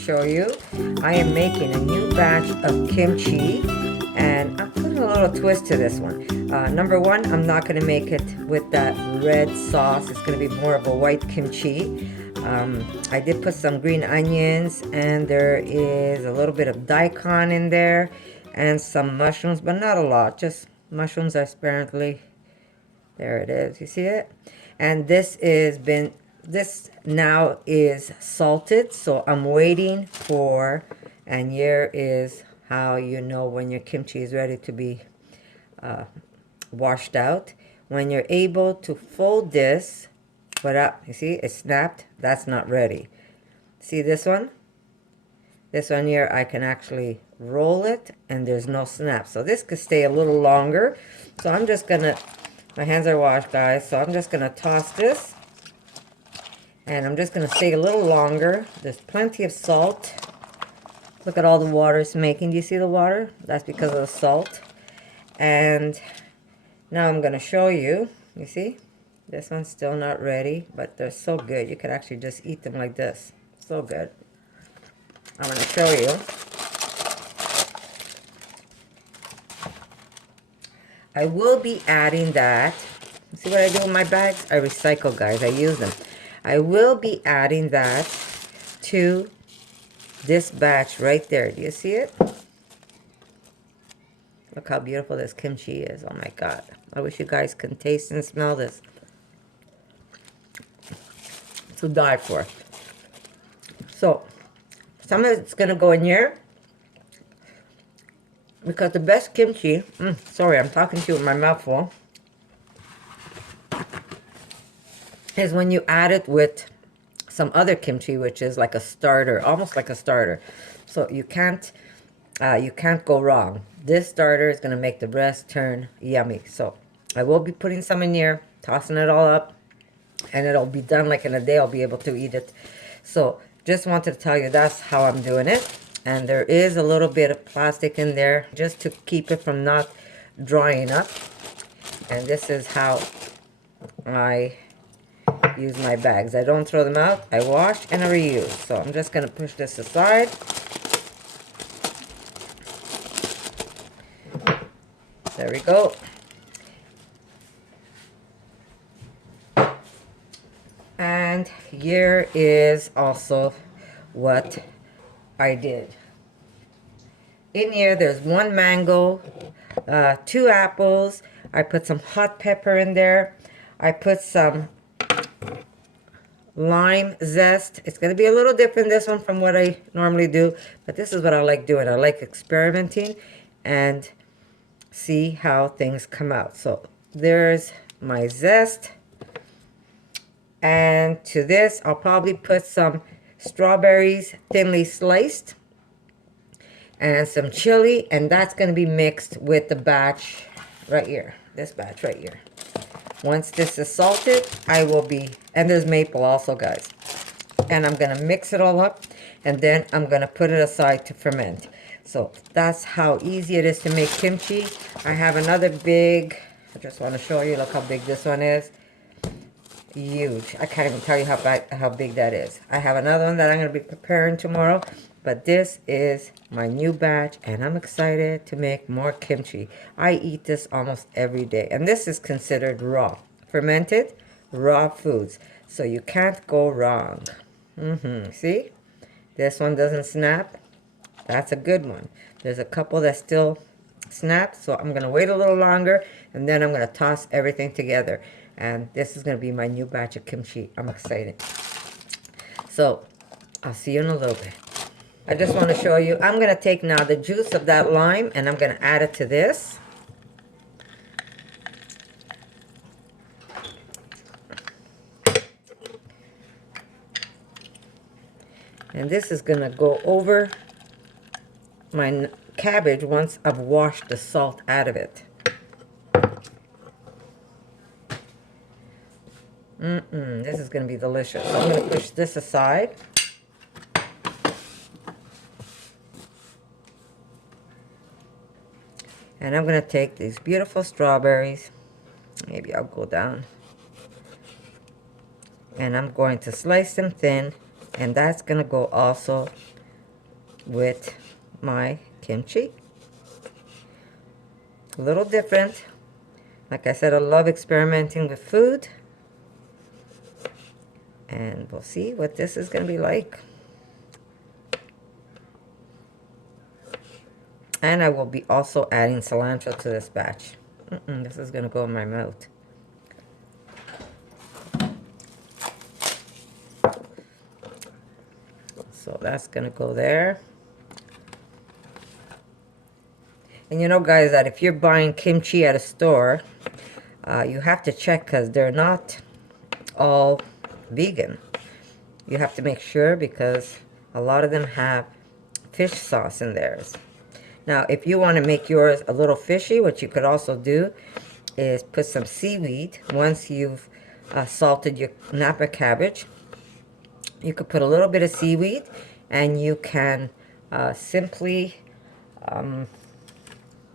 show you. I am making a new batch of kimchi, and I'm putting a little twist to this one. Number one, I'm not going to make it with that red sauce. It's going to be more of a white kimchi. I did put some green onions, and there is a little bit of daikon in there, and some mushrooms, but not a lot. Just mushrooms are sparingly. There it is. You see it? And this now is salted, so I'm waiting for, and here is how you know when your kimchi is ready to be washed out. When you're able to fold this, put up, you see, it snapped. That's not ready. See this one? This one here, I can actually roll it, and there's no snap. So this could stay a little longer. So I'm just gonna, my hands are washed, guys, so I'm just gonna toss this. And I'm just going to stay a little longer. There's plenty of salt. Look at all the water it's making. Do you see the water? That's because of the salt. And now I'm going to show you. You see? This one's still not ready, but they're so good. You could actually just eat them like this. So good. I'm going to show you. I will be adding that. See what I do with my bags? I recycle, guys. I use them. I will be adding that to this batch right there. Do you see it? Look how beautiful this kimchi is. Oh my God. I wish you guys can taste and smell this. To die for. So, some of it's going to go in here. Because the best kimchi, sorry, I'm talking to you with my mouth full, is when you add it with some other kimchi, which is like a starter, almost like a starter. So you can't go wrong. This starter is going to make the rest turn yummy. So I will be putting some in here, tossing it all up, and it'll be done like in a day. I'll be able to eat it. So just wanted to tell you that's how I'm doing it. And there is a little bit of plastic in there just to keep it from not drying up. And this is how I use my bags. I don't throw them out. I wash and I reuse. So I'm just going to push this aside. There we go. And here is also what I did. In here there's 1 mango, 2 apples. I put some hot pepper in there. I put some lime zest. It's going to be a little different, this one, from what I normally do, but this is what I like doing. I like experimenting and see how things come out. So there's my zest, and to this I'll probably put some strawberries thinly sliced and some chili, and that's going to be mixed with the batch right here, this batch right here. Once this is salted, I will be, and there's maple also, guys. And I'm going to mix it all up, and then I'm going to put it aside to ferment. So that's how easy it is to make kimchi. I have another big, I just want to show you, look how big this one is. Huge. I can't even tell you how big that is. I have another one that I'm going to be preparing tomorrow. But this is my new batch, and I'm excited to make more kimchi. I eat this almost every day. And this is considered raw. Fermented, raw foods. So you can't go wrong. See? This one doesn't snap. That's a good one. There's a couple that still snap. So I'm going to wait a little longer, and then I'm going to toss everything together. And this is going to be my new batch of kimchi. I'm excited. So I'll see you in a little bit. I just want to show you, I'm going to take now the juice of that lime, and I'm going to add it to this. And this is going to go over my cabbage once I've washed the salt out of it. This is going to be delicious. So I'm going to push this aside. And I'm going to take these beautiful strawberries. Maybe I'll go down. And I'm going to slice them thin. And that's going to go also with my kimchi. A little different. Like I said, I love experimenting with food. And we'll see what this is going to be like. And I will be also adding cilantro to this batch. This is going to go in my mouth. So that's going to go there. And you know, guys, that if you're buying kimchi at a store, you have to check because they're not all vegan. You have to make sure because a lot of them have fish sauce in theirs. Now, if you want to make yours a little fishy, what you could also do is put some seaweed. Once you've salted your Napa cabbage, you could put a little bit of seaweed, and you can simply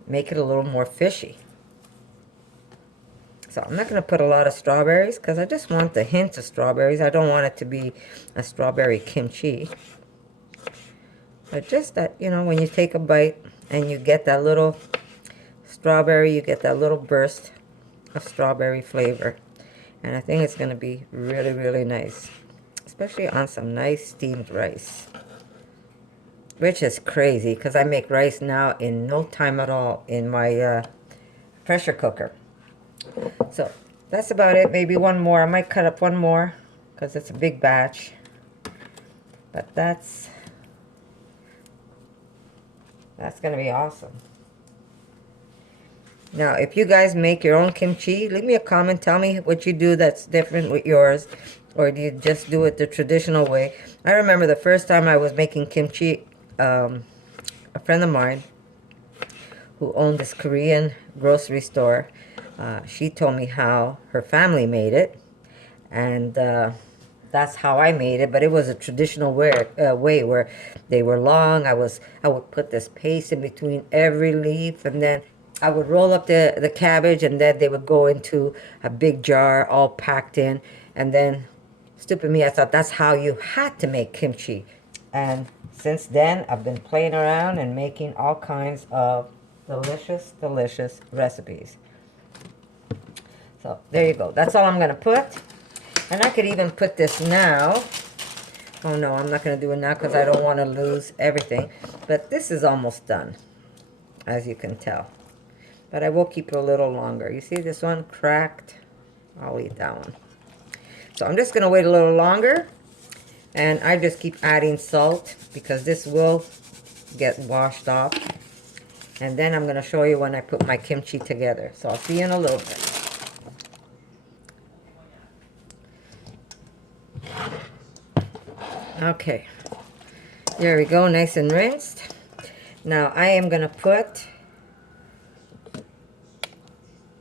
make it a little more fishy. So I'm not going to put a lot of strawberries because I just want the hint of strawberries. I don't want it to be a strawberry kimchi. But just that, you know, when you take a bite and you get that little strawberry, you get that little burst of strawberry flavor. And I think it's going to be really, really nice. Especially on some nice steamed rice. Which is crazy because I make rice now in no time at all in my pressure cooker. So that's about it. Maybe one more. I might cut up one more because it's a big batch. But that's going to be awesome. Now, if you guys make your own kimchi, leave me a comment. Tell me what you do that's different with yours. Or do you just do it the traditional way? I remember the first time I was making kimchi, a friend of mine who owned this Korean grocery store, she told me how her family made it. And that's how I made it, but it was a traditional way where they were long. I would put this paste in between every leaf, and then I would roll up the cabbage, and then they would go into a big jar all packed in. And then, stupid me, I thought that's how you had to make kimchi. And since then, I've been playing around and making all kinds of delicious, delicious recipes. So there you go. That's all I'm going to put. And I could even put this now. Oh no, I'm not going to do it now because I don't want to lose everything. But this is almost done, as you can tell. But I will keep it a little longer. You see this one cracked? I'll eat that one. So I'm just going to wait a little longer. And I just keep adding salt because this will get washed off. And then I'm going to show you when I put my kimchi together. So I'll see you in a little bit. Okay, there we go, nice and rinsed. Now I am gonna put,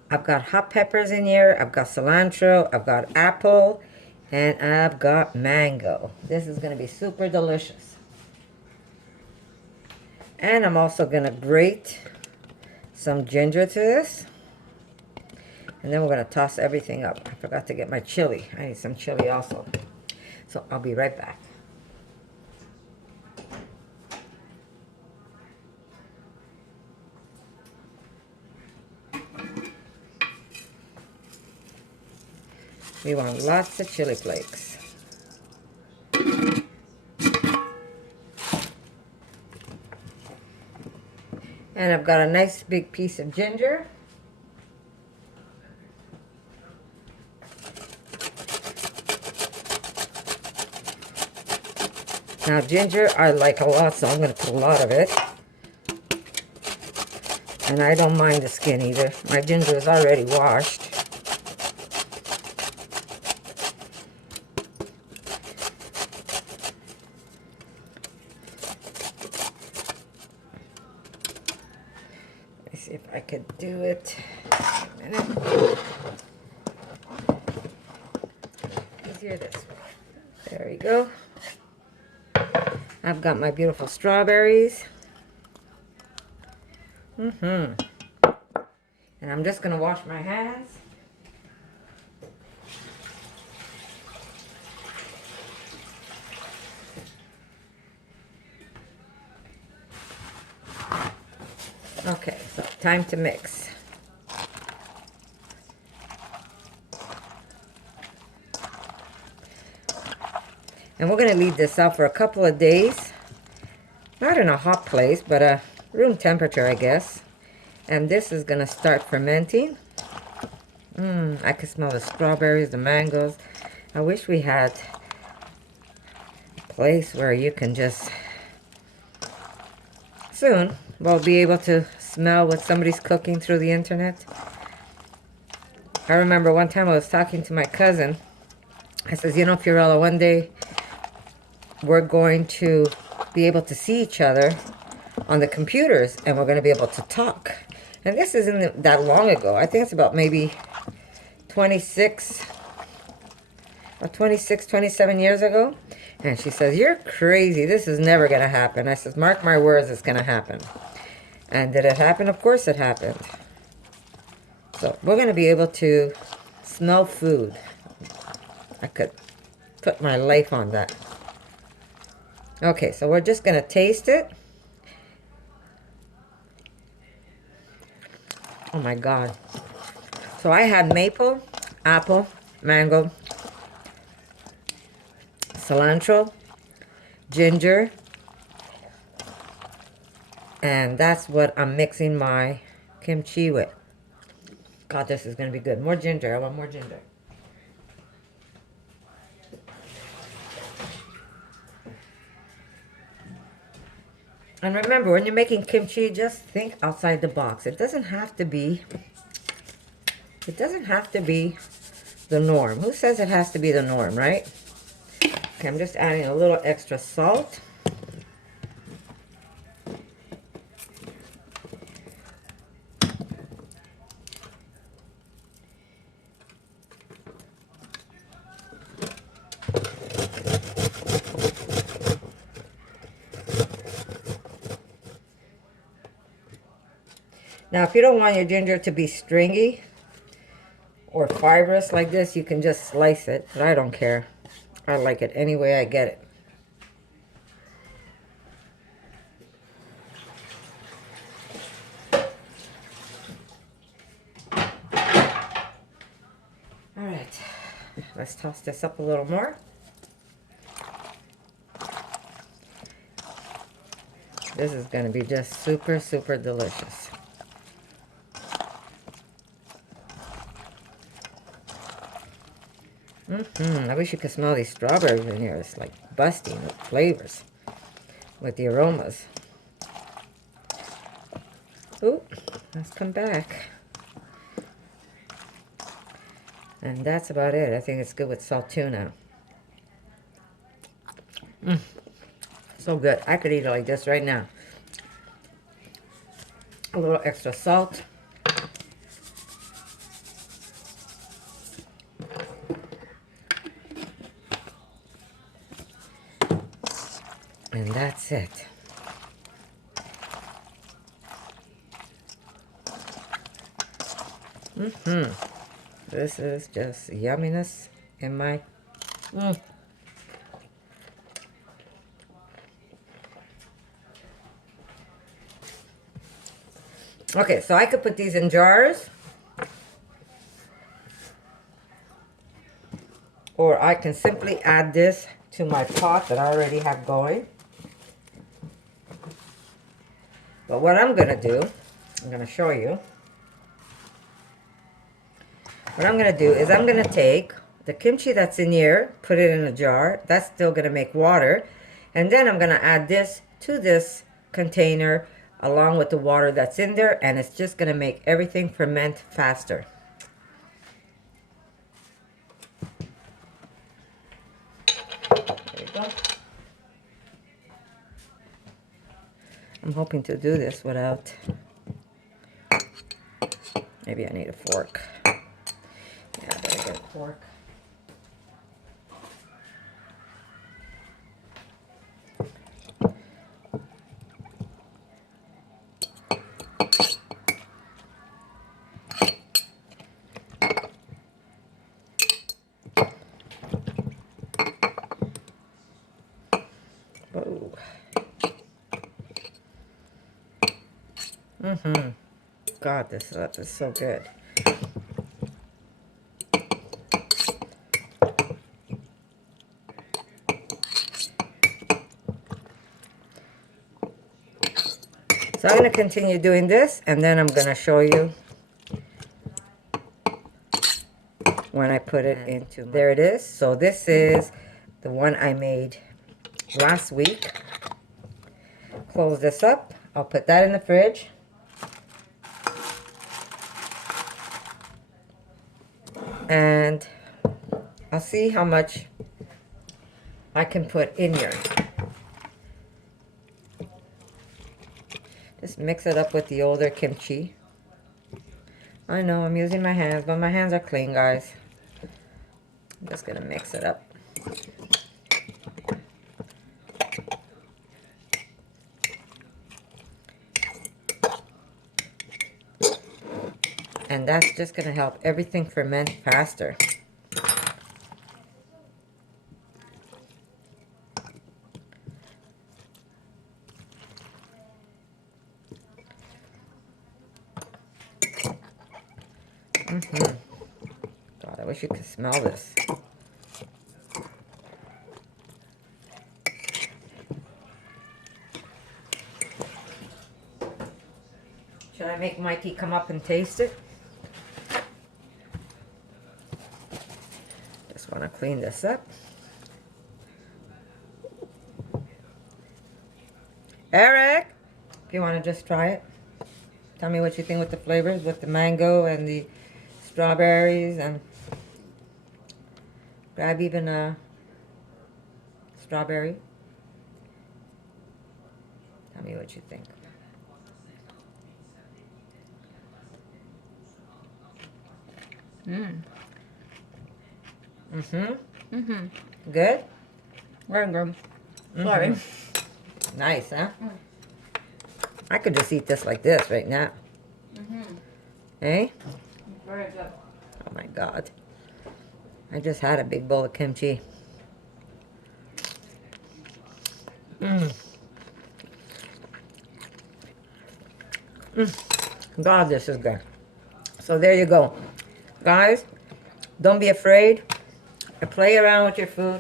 I've got hot peppers in here, I've got cilantro, I've got apple, and I've got mango. This is gonna be super delicious. And I'm also gonna grate some ginger to this. And then we're gonna toss everything up. I forgot to get my chili. I need some chili also. So I'll be right back. We want lots of chili flakes. And I've got a nice big piece of ginger. Now ginger I like a lot, so I'm going to put a lot of it. And I don't mind the skin either. My ginger is already washed. See if I could do it. A minute. Easier this way. There we go. I've got my beautiful strawberries. And I'm just going to wash my hands. Okay, so time to mix. And we're going to leave this out for a couple of days. Not in a hot place, but a room temperature, I guess. And this is going to start fermenting. I can smell the strawberries, the mangoes. I wish we had a place where you can just... Soon, we'll be able to smell what somebody's cooking through the internet. I remember one time I was talking to my cousin. I says, you know, Fiorella, one day we're going to be able to see each other on the computers and we're going to be able to talk. And this isn't that long ago. I think it's about maybe 26 or 26, 27 years ago. And she says, you're crazy. This is never going to happen. I says, mark my words, it's going to happen. And did it happen? Of course it happened. So we're going to be able to smell food. I could put my life on that. Okay, so we're just going to taste it. Oh my God. So I had maple, apple, mango, cilantro, ginger, and that's what I'm mixing my kimchi with. God, this is going to be good. More ginger. I want more ginger. And remember, when you're making kimchi, just think outside the box. It doesn't have to be the norm. Who says it has to be the norm, right? Okay, I'm just adding a little extra salt. Now, if you don't want your ginger to be stringy or fibrous like this, you can just slice it, but I don't care. I like it any way I get it. All right, let's toss this up a little more. This is going to be just super, super delicious. I wish you could smell these strawberries in here. It's like busting with flavors, with the aromas. Ooh, let's come back. And that's about it. I think it's good with salt tuna. So good. I could eat it like this right now. A little extra salt. And that's it. This is just yumminess in my... Okay, so I could put these in jars. Or I can simply add this to my pot that I already have going. But what I'm going to do, I'm going to show you. What I'm going to do is I'm going to take the kimchi that's in here, put it in a jar. That's still going to make water. And then I'm going to add this to this container along with the water that's in there. And it's just going to make everything ferment faster. There you go. I'm hoping to do this without... Maybe I need a fork. Yeah, I better get a fork. Whoa. God, this stuff is so good. So I'm going to continue doing this, and then I'm going to show you when I put it into. There it is. So this is the one I made last week. Close this up. I'll put that in the fridge. And I'll see how much I can put in here. Just mix it up with the older kimchi. I know I'm using my hands, but my hands are clean, guys. I'm just gonna mix it up. And that's just gonna help everything ferment faster. God, I wish you could smell this. Should I make Mikey come up and taste it? Just want to clean this up. Eric, if you want to just try it, tell me what you think with the flavors, with the mango and the strawberries, and grab even a strawberry. Tell me what you think. Good? Very good. Sorry. Nice, huh? I could just eat this like this right now. Eh? Very good. Oh my God. I just had a big bowl of kimchi. God, this is good. So there you go. Guys, don't be afraid. Play around with your food.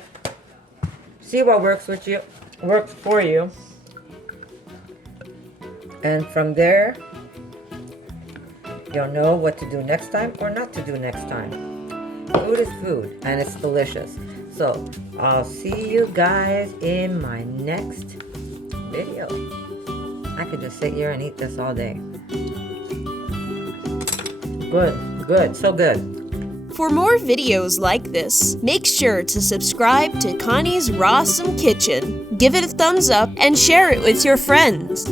See what works with you, works for you. And from there, you'll know what to do next time or not to do next time. Food is food, and it's delicious. So, I'll see you guys in my next video. I could just sit here and eat this all day. Good, good, so good. For more videos like this, make sure to subscribe to Connie's RAWsome Kitchen, give it a thumbs up, and share it with your friends.